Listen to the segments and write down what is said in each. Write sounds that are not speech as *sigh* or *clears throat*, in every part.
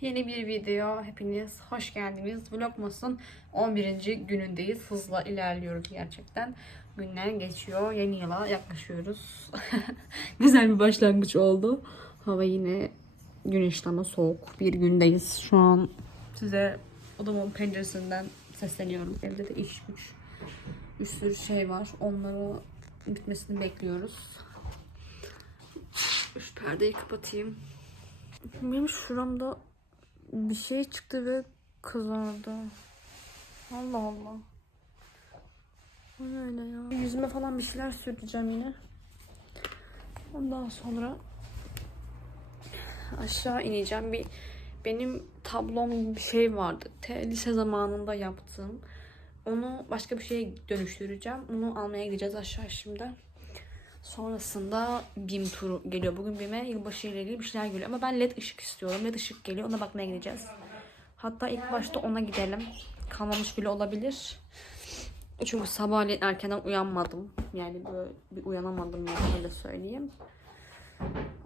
Yeni bir video. Hepiniz hoş geldiniz. Vlogmas'ın 11. günündeyiz. Hızla ilerliyoruz gerçekten. Günler geçiyor. Yeni yıla yaklaşıyoruz. *laughs* Güzel bir başlangıç oldu. Hava yine güneşli ama soğuk bir gündeyiz. Şu an size odamın penceresinden sesleniyorum. Evde de iş güç bir sürü şey var. Onları bitmesini bekliyoruz. Şu perdeyi kapatayım. Benim şuramda bir şey çıktı ve kızardı. Allah Allah. O ne öyle ya? Yüzüme falan bir şeyler sürteceğim yine. Ondan sonra aşağı ineceğim. Bir benim tablom bir şey vardı. Te, lise zamanında yaptığım. Onu başka bir şeye dönüştüreceğim. Onu almaya gideceğiz aşağı şimdi. Sonrasında BİM turu geliyor. Bugün BİM'e yılbaşı ile ilgili bir şeyler geliyor. Ama ben led ışık istiyorum. Led ışık geliyor. Ona bakmaya gideceğiz. Hatta ilk başta ona gidelim. Kalmamış bile olabilir. Çünkü sabahleyin erkenden uyanmadım. Yani böyle bir uyanamadım yani öyle söyleyeyim.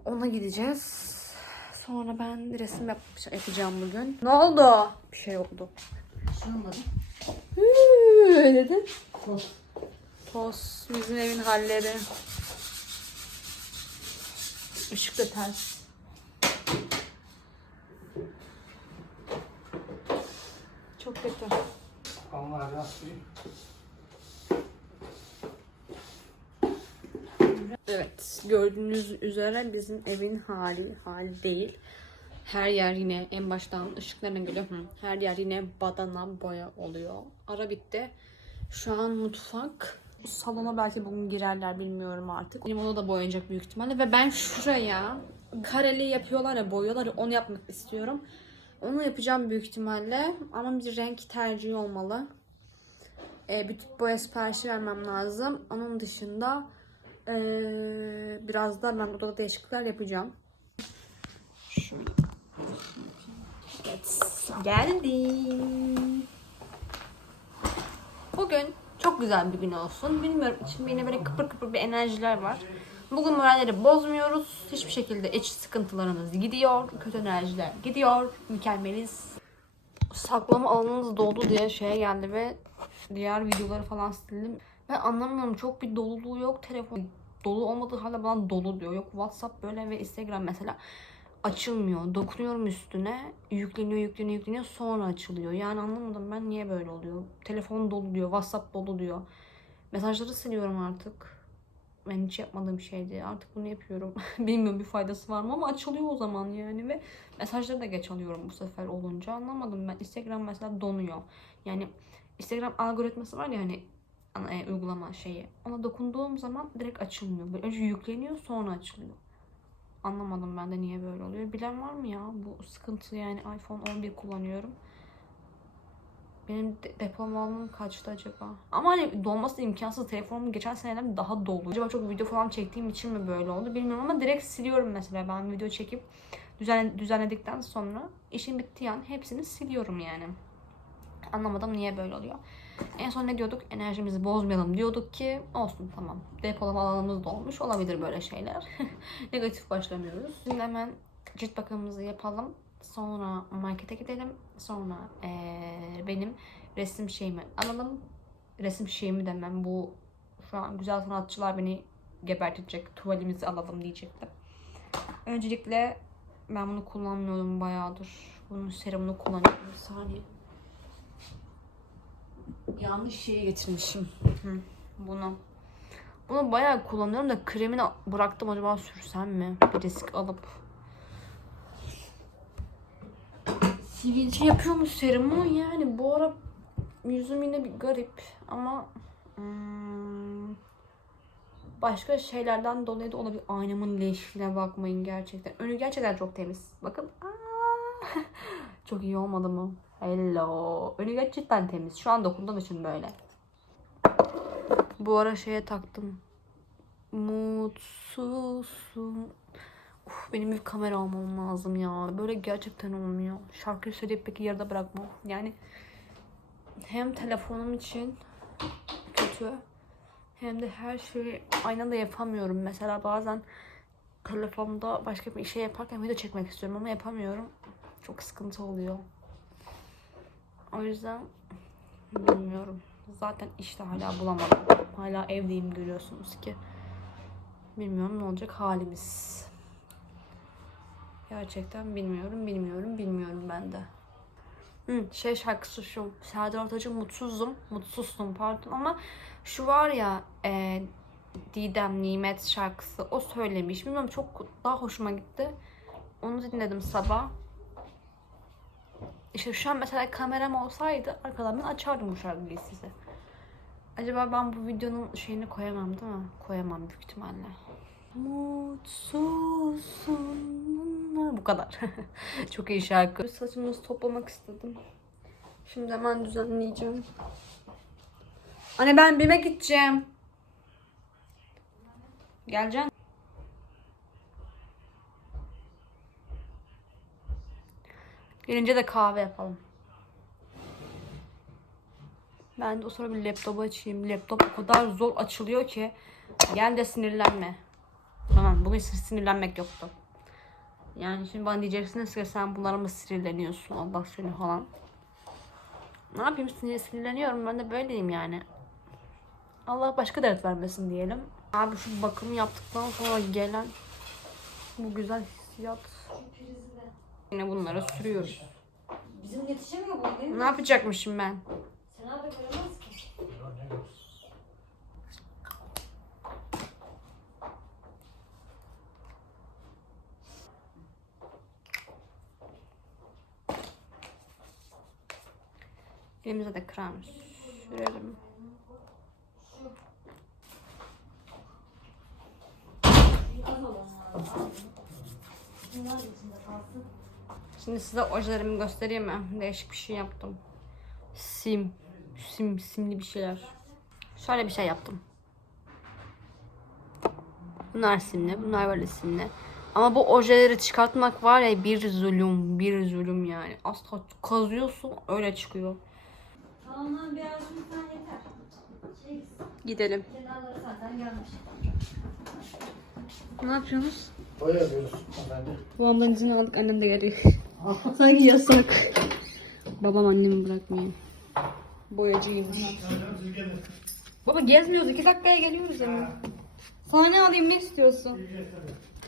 Ona gideceğiz. Sonra ben resim yap yapacağım bugün. Ne oldu? Bir şey oldu. şey olmadı. Öyle dedin. Tost. Toz, bizim evin halleri. Işık da ters. Çok kötü. Allah razı Evet, gördüğünüz üzere bizim evin hali hali değil. Her yer yine en baştan ışıklarına. Hı. Her yer yine badana boya oluyor. Ara bitti. Şu an mutfak. Salona belki bugün girerler bilmiyorum artık. Benim oda da boyanacak büyük ihtimalle. Ve ben şuraya kareli yapıyorlar ya boyuyorlar ya onu yapmak istiyorum. Onu yapacağım büyük ihtimalle. Ama bir renk tercihi olmalı. Ee, bir tüp boya siparişi vermem lazım. Onun dışında ee, biraz da ben odada değişiklikler yapacağım. Şöyle. Geldim. Bugün çok güzel bir gün olsun. Bilmiyorum içimde yine böyle kıpır kıpır bir enerjiler var. Bugün moralleri bozmuyoruz. Hiçbir şekilde iç sıkıntılarımız gidiyor. Kötü enerjiler gidiyor. Mükemmeliz. Saklama alanınız doldu diye şeye geldi ve diğer videoları falan sildim. Ben anlamıyorum çok bir doluluğu yok. Telefon dolu olmadığı halde bana dolu diyor. Yok WhatsApp böyle ve Instagram mesela açılmıyor. Dokunuyorum üstüne. Yükleniyor, yükleniyor, yükleniyor. Sonra açılıyor. Yani anlamadım ben niye böyle oluyor. Telefon dolu diyor. WhatsApp dolu diyor. Mesajları siliyorum artık. Ben hiç yapmadığım şeydi. Artık bunu yapıyorum. *laughs* Bilmiyorum bir faydası var mı ama açılıyor o zaman yani ve mesajları da geç alıyorum bu sefer olunca. Anlamadım ben. Instagram mesela donuyor. Yani Instagram algoritması var ya hani e, uygulama şeyi. Ona dokunduğum zaman direkt açılmıyor. Böyle önce yükleniyor sonra açılıyor. Anlamadım ben de niye böyle oluyor. Bilen var mı ya bu sıkıntı yani iPhone 11 kullanıyorum. Benim de- depolama alanım kaçtı acaba? Ama hani dolması imkansız. Telefonum geçen seneden daha dolu. Acaba çok video falan çektiğim için mi böyle oldu bilmiyorum ama direkt siliyorum mesela. Ben video çekip düzen, düzenledikten sonra işin bittiği an hepsini siliyorum yani. Anlamadım niye böyle oluyor. En son ne diyorduk? Enerjimizi bozmayalım diyorduk ki olsun tamam. Depolama alanımız dolmuş. Olabilir böyle şeyler. *laughs* Negatif başlamıyoruz. Şimdi hemen cilt bakımımızı yapalım. Sonra markete gidelim. Sonra eee, benim resim şeyimi alalım. Resim şeyimi demem. Bu şu an güzel sanatçılar beni gebertecek. Tuvalimizi alalım diyecektim. Öncelikle ben bunu kullanmıyordum bayağıdır. Bunun serumunu kullanıyorum. Bir saniye. Yanlış şeyi getirmişim. Hı, bunu. Bunu bayağı kullanıyorum da kremini bıraktım acaba sürsem mi? Bir risk alıp. Sivilce yapıyor mu serumu? Yani bu ara yüzüm yine bir garip ama hmm, başka şeylerden dolayı da olabilir. Aynamın leşine bakmayın gerçekten. Önü gerçekten çok temiz. Bakın. *laughs* Çok iyi olmadı mı? Hello. Önü gerçekten temiz. Şu an dokunduğum için böyle. Bu ara şeye taktım. Mutsuzsun. Uf, benim bir kamera almam lazım ya. Böyle gerçekten olmuyor. Şarkı söyleyip peki yarıda bırakmam. Yani hem telefonum için kötü hem de her şeyi aynı anda yapamıyorum. Mesela bazen telefonda başka bir şey yaparken video çekmek istiyorum ama yapamıyorum. çok sıkıntı oluyor. O yüzden bilmiyorum. Zaten işte hala bulamadım. Hala evdeyim görüyorsunuz ki. Bilmiyorum ne olacak halimiz. Gerçekten bilmiyorum, bilmiyorum, bilmiyorum ben de. Hı, şey şarkısı şu. Serdar Ortaç'ın Mutsuzdum. Mutsuzdum pardon ama şu var ya e, Didem Nimet şarkısı o söylemiş. Bilmiyorum çok daha hoşuma gitti. Onu dinledim sabah. İşte şu an mesela kameram olsaydı arkadan ben açardım bu şarkıyı size. Acaba ben bu videonun şeyini koyamam değil mi? Koyamam büyük ihtimalle. Mutsuzsun. Bu kadar. *laughs* Çok iyi şarkı. Saçımızı toplamak istedim. Şimdi hemen düzenleyeceğim. Anne ben BİM'e gideceğim. Geleceksin. Gelince de kahve yapalım. Ben de o sırada bir laptopu açayım. Laptop o kadar zor açılıyor ki. Gel de sinirlenme. Tamam bugün sin- sinirlenmek yoktu. Yani şimdi bana diyeceksiniz ki sen bunlara mı sinirleniyorsun Allah seni falan. Ne yapayım sinir, sinirleniyorum ben de böyleyim yani. Allah başka dert vermesin diyelim. Abi şu bakımı yaptıktan sonra gelen bu güzel hissiyat. Yine bunlara sürüyoruz. Bizim yetişemiyor bu değil mi? Ne yapacakmışım ben? Sen abi göremez ki. Elimize de krem sürelim. Bunlar içinde kalsın. Şimdi size ojelerimi göstereyim mi? Değişik bir şey yaptım. Sim. Sim, simli bir şeyler. Şöyle bir şey yaptım. Bunlar simli, bunlar böyle simli. Ama bu ojeleri çıkartmak var ya bir zulüm, bir zulüm yani. Asla kazıyorsun öyle çıkıyor. Tamam lan bir arasını sen yeter. Şey, Gidelim. kenarları zaten gelmiş. Ne yapıyorsunuz? Boya yapıyoruz efendim. Babamdan izin aldık, annem de geliyor. Sanki yasak. Babam annemi bırakmıyor. Boyacıymış. Baba gezmiyoruz. iki dakikaya geliyoruz hemen. Sana ne alayım ne istiyorsun?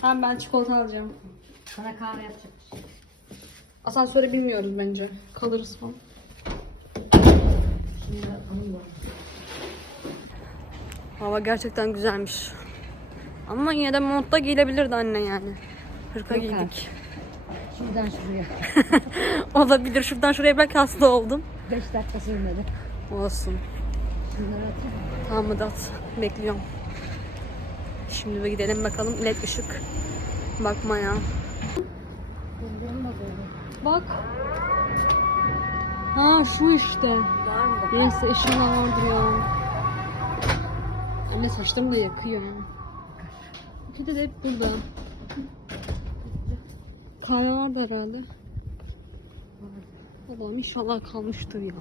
Tamam ben çikolata alacağım. Sana kahve yapacak. Asansöre bilmiyoruz bence. Kalırız falan. Hava gerçekten güzelmiş. Ama yine de montla giyilebilirdi anne yani. Hırka Yok giydik. Şuradan şuraya. *laughs* Olabilir. Şuradan şuraya belki hasta oldum. 5 dakika sürmedi. Olsun. Şunları atayım. Tamam hadi at. Bekliyorum. Şimdi bir gidelim bakalım led ışık da böyle. Bak. Ha şu işte. Var mı? Neyse ışığına vardır ya. Anne saçlarım da yakıyor ya. İkide de hep burada. Kahve vardı herhalde. Allah'ım inşallah kalmıştır ya.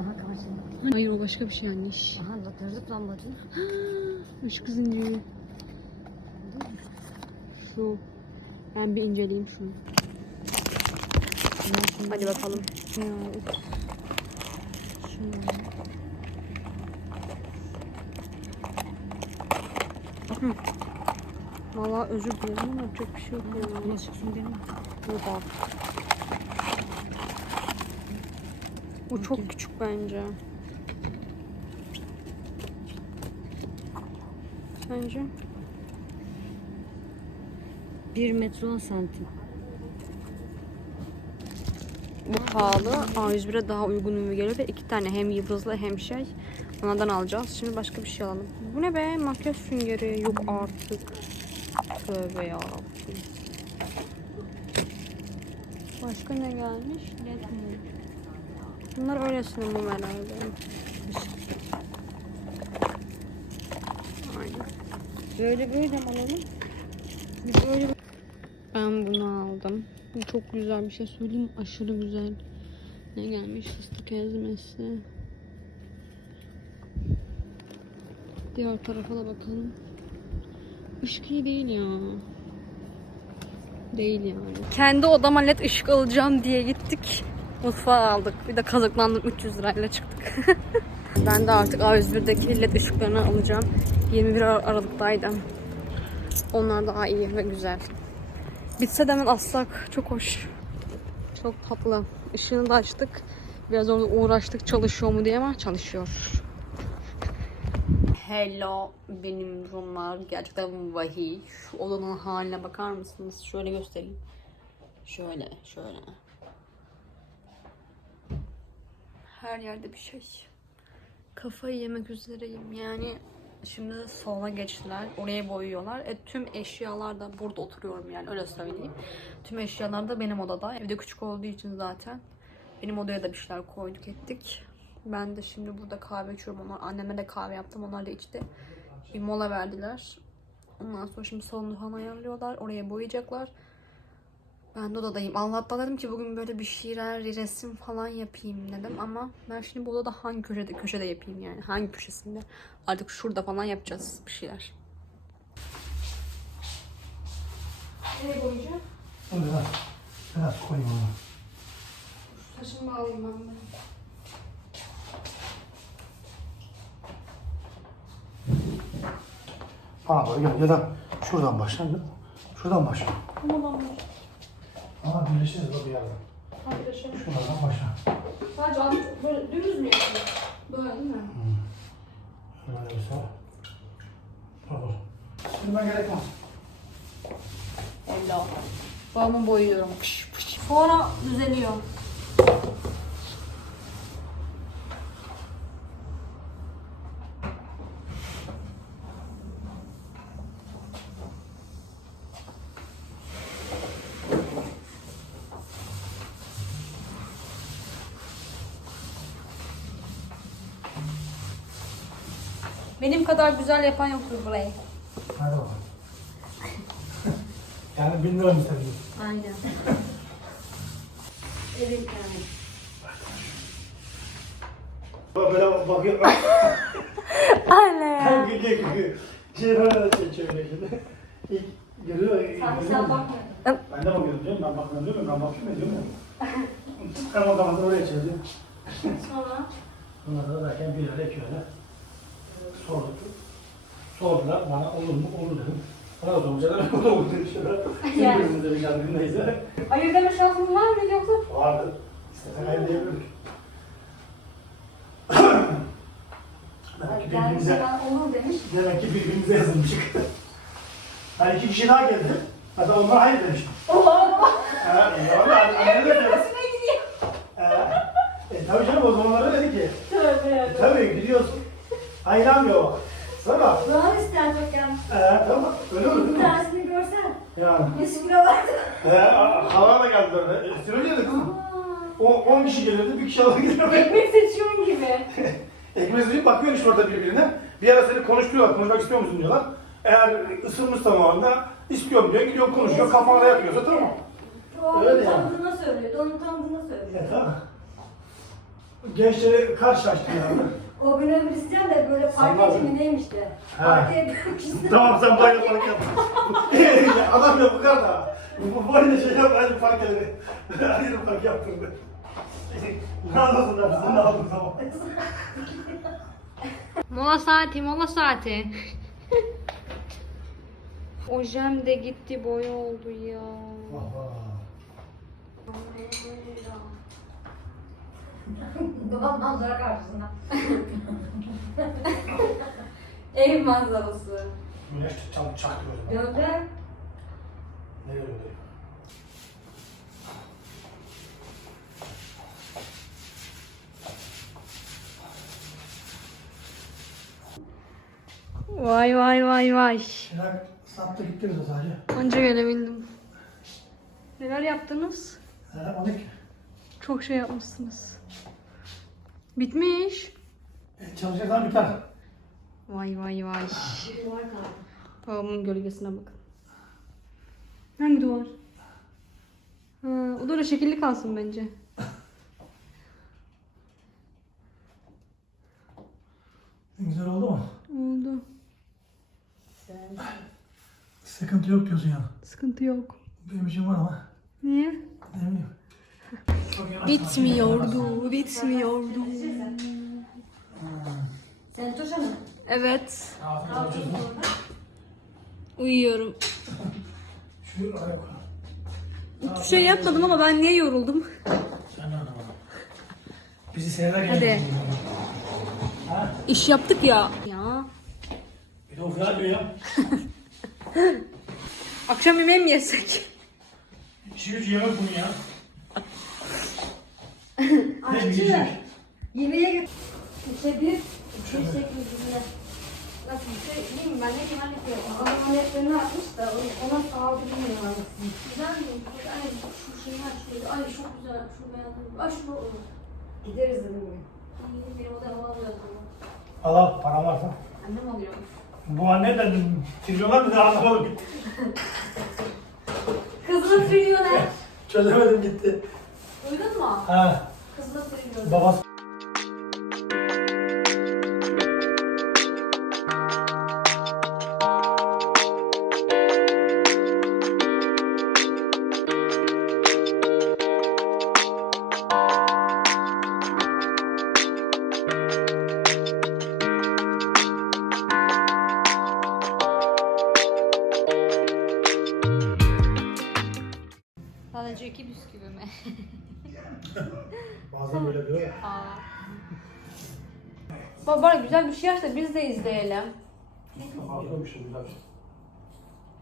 Aha karşında. Hayır o başka bir şey anneş. Aha latırdık lambacı. Işık *gasps* zinciri. Şu. Ben bir inceleyeyim şunu. Hadi bakalım. Ya, üf. Şunlar. Vallahi özür dilerim ama yapacak bir şey yok ya. Buna çıksın değil mi? Yok. Bu çok küçük bence. Sence? 1 metre 10 santim. Bu pahalı. A101'e daha uygun geliyor ve iki tane hem yıldızlı hem şey. Onlardan alacağız. Şimdi başka bir şey alalım. Bu ne be? Makyaj süngeri. Yok artık. Tövbe yarabbim. Başka ne gelmiş? Led mum. Bunlar öylesine mum herhalde. Aynen. Böyle böyle mi alalım? Biz öyle Ben bunu aldım. Bu çok güzel bir şey söyleyeyim. Aşırı güzel. Ne gelmiş? Fıstık ezmesi. Diğer tarafa da bakalım. Işık iyi değil ya. Değil yani. Kendi odama led ışık alacağım diye gittik. Mutfağa aldık. Bir de kazıklandım 300 lirayla çıktık. *laughs* ben de artık A101'deki led ışıklarını alacağım. 21 Ar- Aralık'taydı. Onlar daha iyi ve güzel. Bitse de hemen assak. Çok hoş. Çok tatlı. Işığını da açtık. Biraz orada uğraştık çalışıyor mu diye ama çalışıyor. Hello benim rumlar gerçekten vahiy. Şu odanın haline bakar mısınız? Şöyle göstereyim. Şöyle, şöyle. Her yerde bir şey. Kafayı yemek üzereyim. Yani şimdi salona geçtiler. Oraya boyuyorlar. E, tüm eşyalar da burada oturuyorum yani öyle söyleyeyim. Tüm eşyalar da benim odada. Evde küçük olduğu için zaten benim odaya da bir şeyler koyduk ettik. Ben de şimdi burada kahve içiyorum. Onlar, anneme de kahve yaptım. Onlar da içti. Bir mola verdiler. Ondan sonra şimdi salonu falan ayarlıyorlar. Oraya boyayacaklar. Ben de odadayım. Allah'tan dedim ki bugün böyle bir şeyler, resim falan yapayım dedim. Ama ben şimdi bu odada hangi köşede, köşede yapayım yani? Hangi köşesinde? Artık şurada falan yapacağız bir şeyler. Nereye boyayacağım? Biraz, biraz koyayım onu. Saçımı bağlayayım ben de. Bana doğru gel ya da şuradan başla. Şuradan başla. Tamam Ama birleşiriz o bir yerden. Arkadaşım. Şuradan başla. Sadece alt- böyle dümdüz mü yapayım? Böyle değil mi? Böyle bir sonra. Olur. Silmen gerekmez. Hello. Babamı boyuyorum. Pış pış. Sonra düzeliyor. Benim kadar güzel yapan yoktur burayı. Hadi bakalım. yani bin lira mı istedim? Aynen. Evin yani. Böyle bakıyor. Anne. Hem gülüyor gülüyor. Şey böyle çekiyor şimdi. İlk görüyor. Sen, bakma. Ben de bakıyorum diyorum. Ben bakmıyorum diyorum. Ben bakıyorum diyorum ya. Hemen kafasını oraya çeviriyor. Sonra Bunlar da derken bir öyle iki öyle. Sorduk. Sordular bana olur mu? Olur dedim. Bana da sormuşlar. Olur demiş. *laughs* Yani. Birbirimizde bir şarkı neyse. hayır deme şansın var mı yoksa? Vardı. İstesen hayır diyebilirdik. *clears throat* Demek ki birbirimize, olur demiş. demek ki birbirimize yazılmışık. hani iki kişi daha geldi. Hatta onlar hayır demişti. Oha. Ha, e, valla anne de dedi. Ha, E tabii canım o zamanlara dedi ki. Tövbe. Tabii gidiyorsun. Hayran yok. Sonra. Doğan ister yani. Ee, tamam. Öyle olur Bir tanesini görsen. Yani. Yüz kilo vardı. Ee, hava da geldiler. E, Sürücüydü kızım. O 10 kişi gelirdi, bir kişi alır gidiyor. Ekmek seçiyorum gibi. *laughs* Ekmek izleyip bakıyor işte orada birbirine. Bir ara seni konuşturuyorlar, konuşmak istiyor musun diyorlar. Eğer ısınmışsa o anda istiyorum diyor, gidiyor konuşuyor, kafana yapıyorsa tamam. O Öyle yani. tanıdığına söylüyor. Onun tanıdığına söylüyor. E tamam. Gençleri karşılaştı yani. O gün öbür isteyen de böyle Sanmaz parkeci mı? mi neymiş de. *laughs* Tamam sen banyo fark yap. *laughs* Adam yapıkar da. Bu banyo şey yap, hadi fark edelim. Hayır fark yaptırdı. *laughs* Ne anlasınlar bize ne aldın tamam. Mola saati, mola saati. Ojem de gitti, boy oldu ya. *laughs* Babam manzara karşısında. *laughs* Ev manzarası. Güneş çam çaktı o zaman. Döndü. Ne öyle? Vay vay vay vay. Şeyler sattı gitti bize sadece. Anca gelebildim. Neler yaptınız? Ee, 12. Çok şey yapmışsınız. Bitmiş. E, çalışacaklar biter. Vay vay vay. Babamın gölgesine bakın. Hangi duvar? Ha, o da öyle şekilli kalsın bence. Güzel oldu mu? Oldu. Sıkıntı yok diyorsun ya. Sıkıntı yok. Benim işim var ama. Niye? Ne bileyim. Bitmiyordu, bitmiyordu. Sen tutsana. Evet, Afiyet olsun. uyuyorum. Hiçbir şey yapmadım ama ben niye yoruldum? Bizi seyrederken Hadi. İş yaptık ya. Ya. Bir de o falan diyor ya. *laughs* Akşam yemeği mi yesek? Gücü yemek bunu ya. Bir şey. Yemeğe git. İşte bir, iki, sekiz yüzüne. Nasıl bir şey değil mi? Ben ne diyeyim hallet diyorum. Adam aletlerini atmış da ona pahalı bilmiyor anasını. Güzel mi? Ay şu şeyi aç şöyle. Ay çok güzel. Şu beğendim. Ay şu Gideriz dedim bugün. İyi, benim odaya hava alıyor. Al al param varsa. Annem alıyormuş. Bu anne de trilyonlar mı ne anlamadım. Kızına trilyoner. Çözemedim gitti. Duydun mu? Ha Kızına trilyoner. babası. Sadece iki bisküvi mi? *laughs* *laughs* Bazen böyle diyor ya. Aa. Baba güzel bir şey açsa biz de izleyelim. Afiyet bir şey güzel bir şey.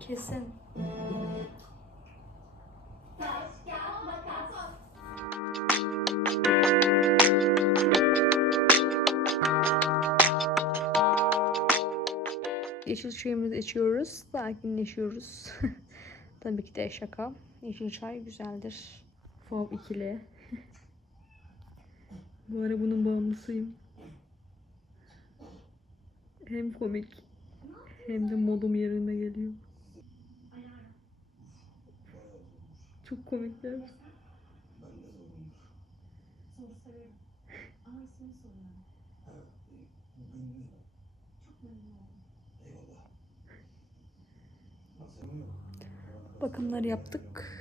Kesin. Yeşil çayımızı içiyoruz, sakinleşiyoruz. *laughs* Tabii ki de şaka. Yeşil çay güzeldir. Fab ikili. *laughs* Bu ara bunun bağımlısıyım. Hem komik hem de modum yerine geliyor. Çok komikler. *laughs* Bakımları yaptık.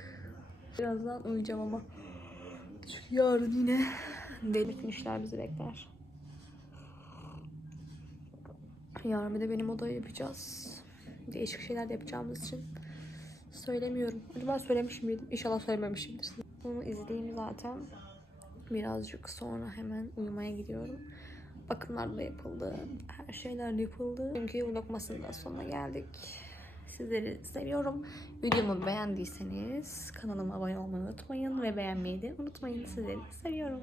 Birazdan uyuyacağım ama. Çünkü yarın yine deli işler bizi bekler. Yarın bir de benim odayı yapacağız. Değişik şeyler de yapacağımız için söylemiyorum. Acaba söylemiş miydim? İnşallah söylememişimdir. Bunu izleyeyim zaten. Birazcık sonra hemen uyumaya gidiyorum. Bakımlar da yapıldı. Her şeyler yapıldı. Çünkü vlogmasının da sonuna geldik. Sizleri seviyorum. Videomu beğendiyseniz kanalıma abone olmayı unutmayın ve beğenmeyi de unutmayın. Sizleri seviyorum.